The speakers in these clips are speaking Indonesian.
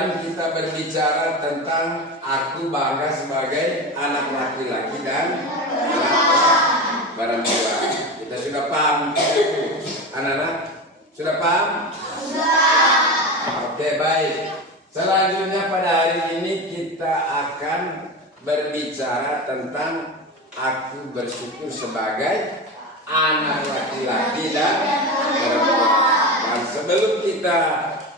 kemarin kita berbicara tentang aku bangga sebagai anak laki-laki dan anak perempuan. Kita sudah paham, anak-anak? Sudah paham? Sudah. Oke, baik. Selanjutnya pada hari ini kita akan berbicara tentang aku bersyukur sebagai anak laki-laki dan perempuan. Dan sebelum kita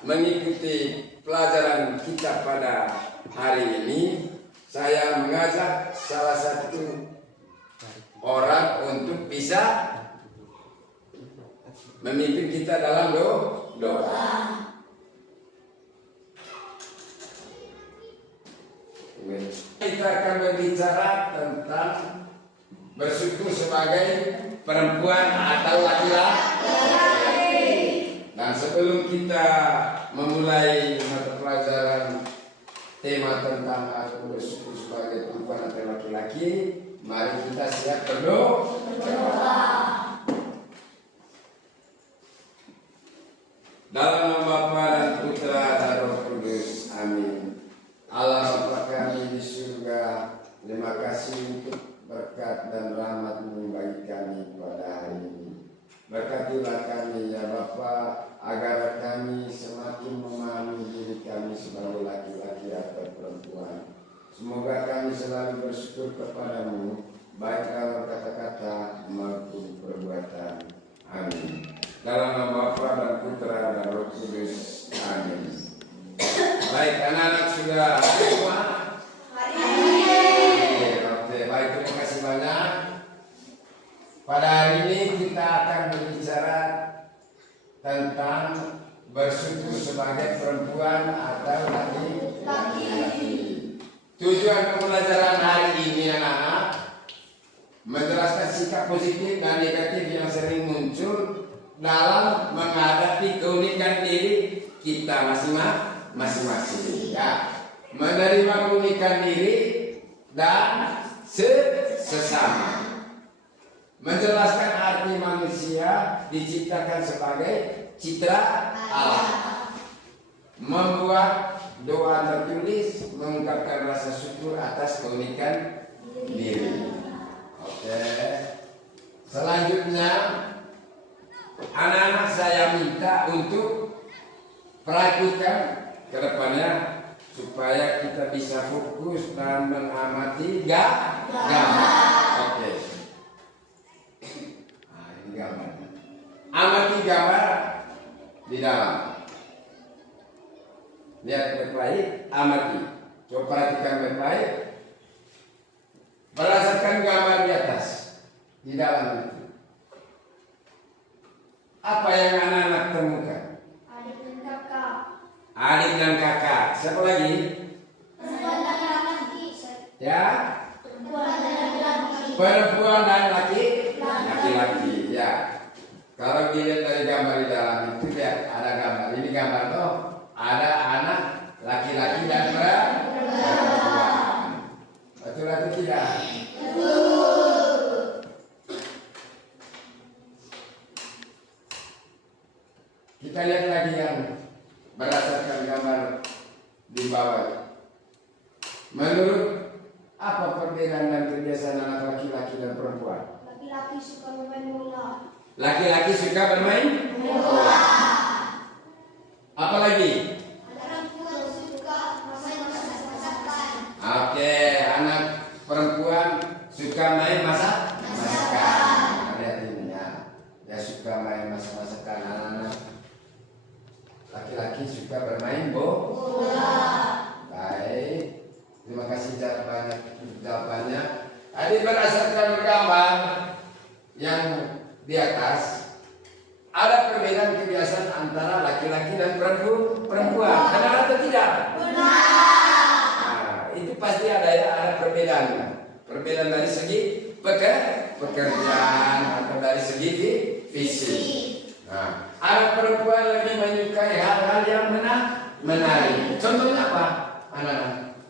mengikuti pelajaran kita pada hari ini, saya mengajak salah satu orang untuk bisa memimpin kita dalam doa. Kita akan berbicara tentang bersyukur sebagai perempuan atau laki-laki. Dan sebelum kita memulai mata pelajaran tema tentang aku bersyukur sebagai perempuan atau laki-laki, mari kita siap berdoa. Dalam nama Bapa dan Putra dan Roh Kudus, amin. Allah Bapa kami di surga, terima kasih untuk berkat dan rahmat-Mu bagi kami pada hari ini. Berkatilah kami ya Bapa, agar kami semakin memahami diri kami sebagai laki-laki atau perempuan. Semoga kami selalu bersyukur kepadamu, baik dalam kata-kata maupun perbuatan. Amin. Dalam nama Bapa dan Putra dan Roh Kudus, amin. Baik, anak-anak sudah semua? Oke, baik, terima kasih banyak. Pada hari ini kita akan berbicara tentang bersyukur sebagai perempuan atau laki-laki. Tujuan pembelajaran hari ini anak-anak menjelaskan sikap positif dan negatif yang sering muncul dalam menghadapi keunikan diri kita masing-masing. Ya, menerima keunikan diri dan sesama. Menjelaskan arti manusia diciptakan sebagai citra Allah. Membuat doa tertulis mengungkapkan rasa syukur atas keunikan diri. Oke. Selanjutnya anak-anak saya minta untuk perhatikan ke depannya supaya kita bisa fokus dan mengamati gambar. Oke. Nah, ini gambarnya. Amati gambar di dalam. Lihat baik-baik, amati. Coba perhatikan baik-baik. Berdasarkan gambar di atas, di dalam itu. Apa yang anak-anak temukan? Adik dan kakak. Adik dan kakak. Siapa lagi? Perempuan dan laki-laki. Ya. Perempuan dan laki-laki. Perempuan dan laki-laki. Ya. Kalau dilihat dari gambar di dalam itu, lihat ada gambar. Ini gambar tuh ada anak laki-laki dan perempuan. Betul atau tidak? Kita lihat lagi yang berdasarkan gambar di bawah. Menurut apa perbedaan dan kebiasaan anak laki-laki dan perempuan? Laki-laki suka bermain bola. Laki-laki suka bermain bola. Apa lagi? Perempuan suka masak-masakan. Oke, anak perempuan suka main masakan. Lihat ini ya. Dia suka main masak-masakan. Anak laki-laki suka bermain bola. Baik. Terima kasih jawabannya. Tadi berdasarkan gambar yang di atas ada perbedaan kebiasaan antara laki-laki dan perempuan. Benar atau tidak? Benar. Nah, itu pasti ada ya, ada perbedaan. Perbedaan dari segi pekerjaan atau dari segi fisik. Nah, anak perempuan lebih menyukai hal-hal yang menarik. Contohnya apa, anak-anak?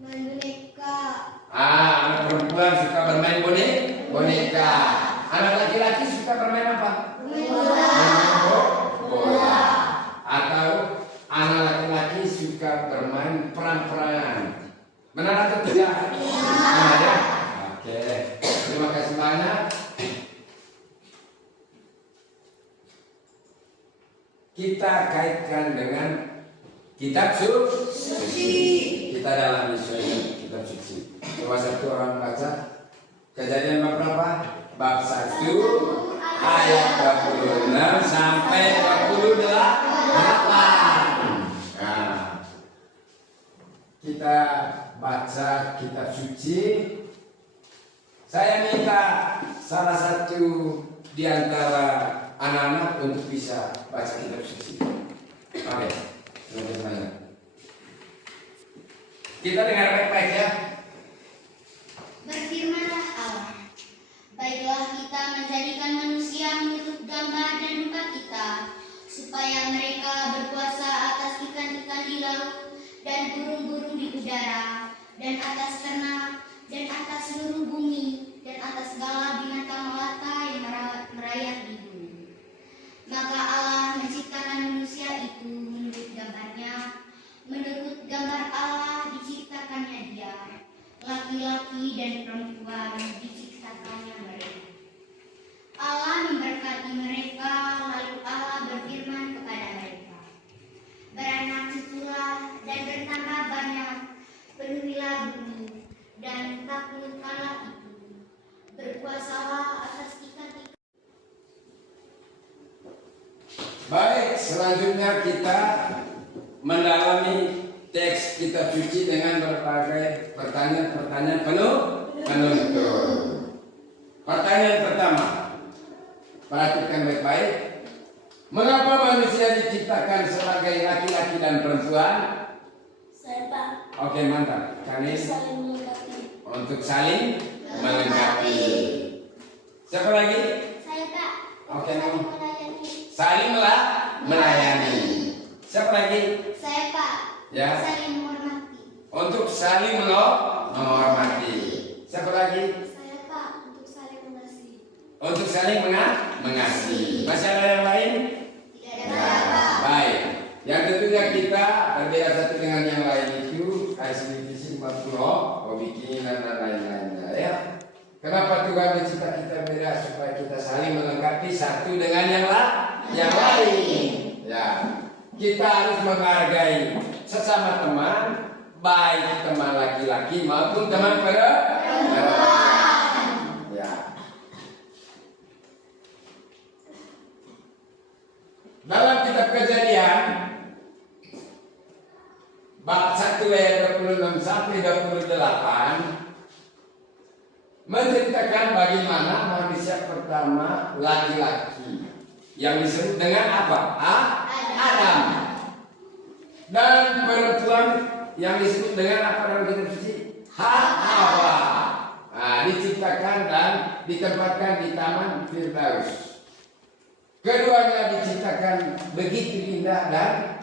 Main boneka. Anak perempuan suka bermain boneka. Anak laki-laki suka bermain apa? Bola. Bermain bola. Atau anak laki-laki suka bermain peran-peran. Benar atau tidak? Benar ya? Oke. Terima kasih banyak. Kita kaitkan dengan kitab suci. Kita dalam isu kitab suci. Coba satu orang baca. Kejadian bab berapa? Bab 1 ayat 26 sampai 28. Nah, kita baca kitab suci. Saya minta salah satu di antara anak-anak untuk bisa baca kitab suci. Oke, kita dengar baik-baik ya. Berfirmanlah Allah, baiklah kita menjadikan manusia menurut gambar dan rupa kita, supaya mereka berkuasa atas ikan-ikan di laut dan burung-burung di udara, dan atas ternak, dan atas seluruh bumi, dan atas segala binatang melata yang merayap di bumi. Maka Allah menciptakan manusia itu menurut gambarnya, menurut gambar Allah diciptakannya dia, laki-laki dan perempuan diciptakannya mereka. Allah memberkati mereka, lalu Allah berfirman kepada mereka, beranak cuculah dan bertambah banyak, penuhilah bumi dan taklukkanlah itu, berkuasalah atas ikan-ikan. Baik, selanjutnya kita mendalami teks kitab suci dengan berbagai pertanyaan-pertanyaan penuntut. Pertanyaan pertama, perhatikan baik-baik. Mengapa manusia diciptakan sebagai laki-laki dan perempuan? Saya Pak, Oke, mantap. Kami saling melengkapi. untuk saling melengkapi. Siapa lagi? Saya Pak, Oke, saling Mam. melayani. Saling melayani. Siapa lagi? Saya Pak, Ya. saling menghormati. Untuk saling menghormati. Siapa lagi? Saya Pak, untuk saling mengasihi. Untuk saling mengasihi. Masih ada yang lain? Tidak ada Pak. Baik. Yang tentunya kita berbeda satu dengan yang lain itu divisi 40, pembikinan dan lain-lainnya ya. Kenapa Tuhan mencipta kita beda supaya kita saling melengkapi satu dengan yang lain. Ya. Kita harus menghargai sesama teman, baik teman laki-laki maupun teman perempuan. Ya. Dalam kitab Kejadian bab 1 ayat 26 sampai 28 menceritakan bagaimana manusia pertama laki-laki yang disebut dengan apa? Adam. Dan perempuan yang disebut dengan apa dalam kitab suci? Hawa. Nah, diciptakan dan ditempatkan di Taman Firdaus. Keduanya diciptakan begitu indah dan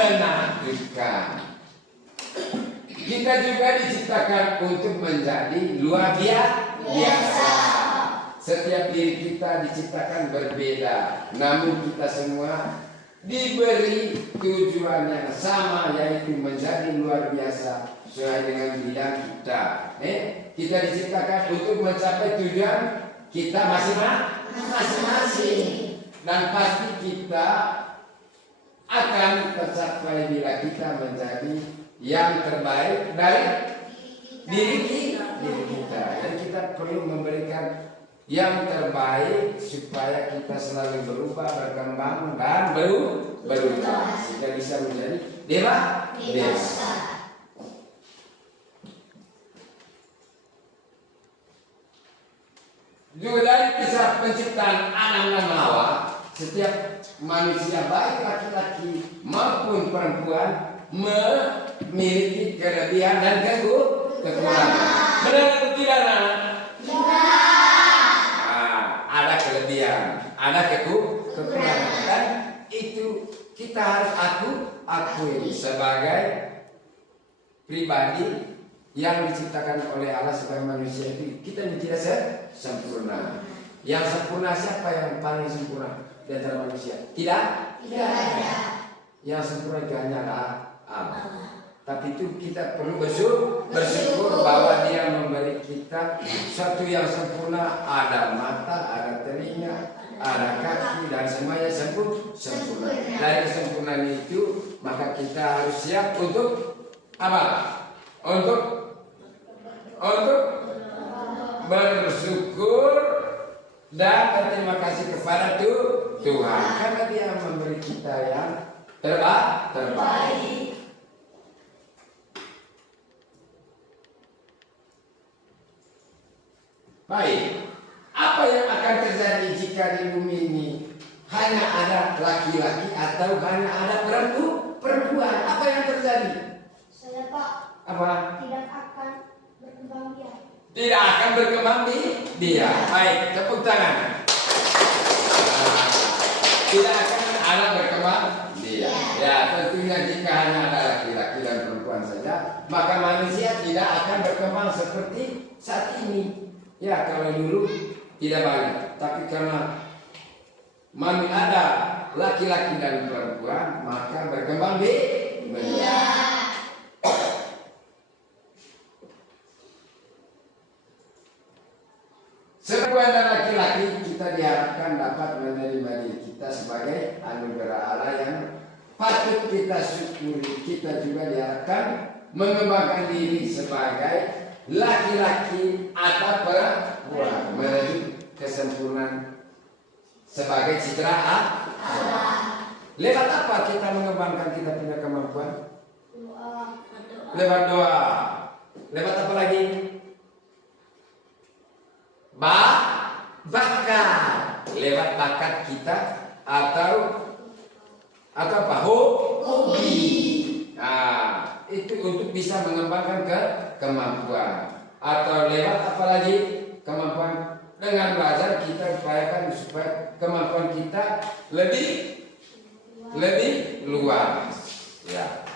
menakjubkan. Kita juga diciptakan untuk menjadi luar biasa. Setiap diri kita diciptakan berbeda, namun kita semua diberi tujuan yang sama, yaitu menjadi luar biasa sesuai dengan bidang kita. Kita diciptakan untuk mencapai tujuan kita masing-masing, dan pasti kita akan tercapai bila kita menjadi yang terbaik dari diri kita. Dan kita perlu memberikan yang terbaik supaya kita selalu berubah, berkembang dan berubah sehingga bisa menjadi dewasa. Juga dari kisah penciptaan Adam dan Hawa, setiap manusia baik laki-laki maupun perempuan memiliki kelebihan dan kekurangan. Benar atau tidak, anak? Ada kelebihan, ada kekurangan, dan itu kita harus akui sebagai pribadi yang diciptakan oleh Allah sebagai manusia. Itu kita tidak sempurna. Yang sempurna siapa yang paling sempurna? di antara manusia? Tidak? Tidak ada. Yang sempurna itu hanyalah Allah. Tapi itu kita perlu bersyukur bahwa Dia memberi kita satu yang sempurna. Ada mata, ada telinga, ada kaki, dan semuanya sempurna. Dari kesempurnaan itu maka kita harus siap untuk apa? Untuk bersyukur dan berterima kasih kepada Tuhan karena Dia memberi kita yang terbaik. Baik, apa yang akan terjadi jika di bumi ini hanya ada laki-laki atau hanya ada perempuan? Apa yang terjadi? Saya Pak. Apa? Tidak akan berkembang biak. Tidak akan berkembang biak. Baik, tepuk tangan. Tidak akan ada berkembang biak. Ya, tentunya jika hanya ada laki-laki dan perempuan saja, maka manusia tidak akan berkembang seperti saat ini. Ya, kalau dulu tidak banyak, tapi karena ada laki-laki dan perempuan, maka berkembang biak. Perempuan dan laki-laki kita diharapkan dapat menerima diri kita sebagai anugerah Allah yang patut kita syukuri. Kita juga diharapkan mengembangkan diri sebagai laki-laki atau perempuan menuju kesempurnaan sebagai citra Allah. Lewat apa kita mengembangkan kita punya kemampuan? Lewat doa. Lewat apa lagi? Bakat. Lewat bakat kita atau apa? Hobi. Nah, itu untuk bisa mengembangkan kemampuan. Atau lewat apa lagi? Kemampuan. Dengan belajar kita upayakan supaya kemampuan kita lebih luas. Ya.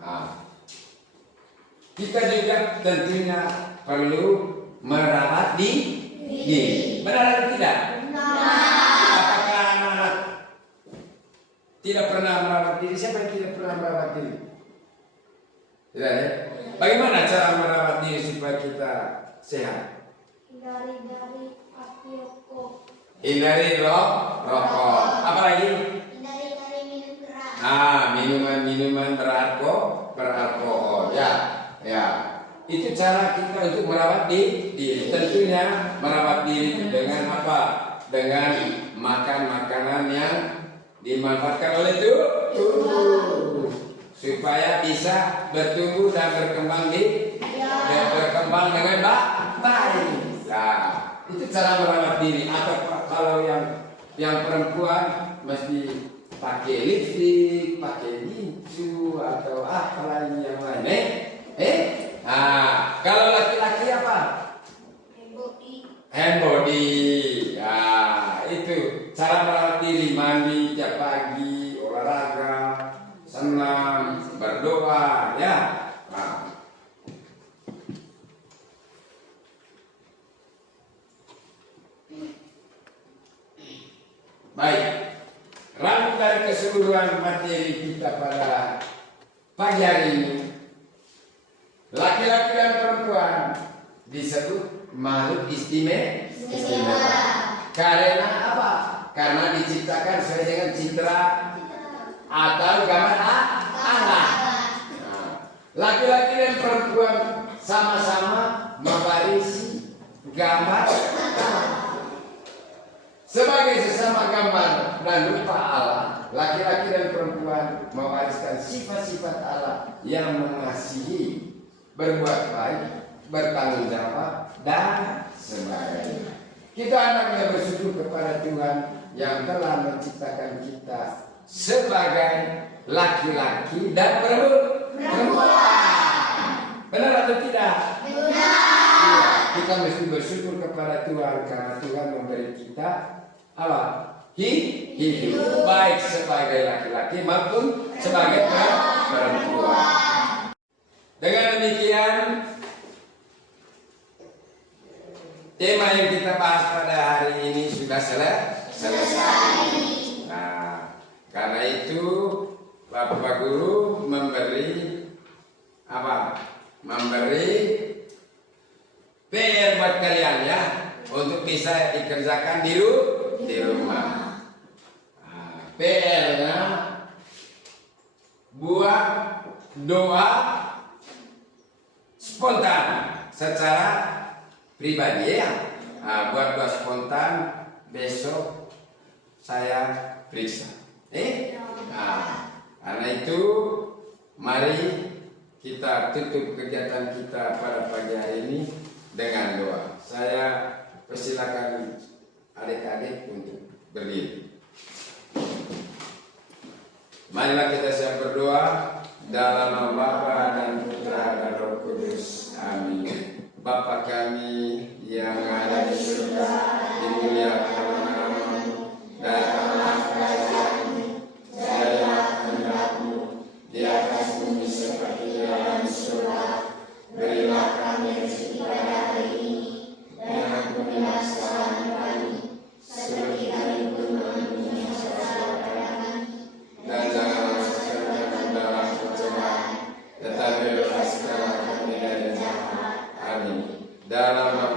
Nah, kita juga tentunya perlu merawat diri. Benar atau tidak? Apakah anak-anak tidak pernah merawat diri? Siapa yang tidak pernah merawat diri? Tidak ya? Bagaimana cara merawat diri supaya kita sehat? Hindari dari api rokok. Hindari rokok. Apa lagi? Hindari dari minum keras. Minuman beralkohol. Ya. Itu cara kita untuk merawat diri. Tentunya merawat diri dengan apa? Dengan makan makanan yang dimanfaatkan oleh tubuh supaya bisa bertumbuh dan berkembang berkembang dengan baik. Nah, itu cara merawat diri. Atau kalau yang perempuan mesti pakai lipstick, pakai tisu atau apa lagi yang lain. Kalau laki-laki apa? Hand body. Itu cara merawat diri, mandi tiap pagi, olahraga, senam, berdoa, ya. Baik. Rangkum dari keseluruhan materi kita pada pagi hari ini, laki-laki dan perempuan disebut makhluk istimewa. Karena apa? Karena diciptakan sesuai dengan citra atau gambar Allah. Laki-laki dan perempuan sama-sama mewarisi gambar Allah. Sebagai sesama gambar dan rupa Allah, laki-laki dan perempuan mewariskan sifat-sifat Allah yang mengasihi, berbuat baik, bertanggung jawab, dan sebagainya. Kita hendaknya bersyukur kepada Tuhan yang telah menciptakan kita sebagai laki-laki dan perempuan. Benar atau tidak? Benar. Kita mesti bersyukur kepada Tuhan karena Tuhan memberi kita apa? Hidup baik sebagai laki-laki maupun sebagai perempuan. Dengan demikian tema yang kita bahas pada hari ini sudah selesai. Nah, karena itu Bapak Guru memberi apa? Memberi PR buat kalian ya, untuk bisa dikerjakan di rumah. Nah, PR-nya buat doa spontan secara pribadi ya. Nah, buat doa spontan besok saya periksa. Nah, karena itu mari kita tutup kegiatan kita pada pagi hari ini dengan doa. Saya persilakan adik-adik untuk berdiri. Marilah kita siap berdoa dalam nama Bapa dan Putra dan Roh Kudus. Amin. Bapa kami yang ada di surga, dimuliakan namamu, datanglah kerajaanmu, jadilah kehendak-mu di atas bumi seperti di dalam surga. Berilah kami rezeki pada hari ini, dan ampunilah kesalahan kami, seperti kami pun mengampuni yang bersalah kepada kami. Dan jangan masukkan kami dalam pencobaan, tetapi bebaskanlah kami dari jahat. Amin. Dalam nama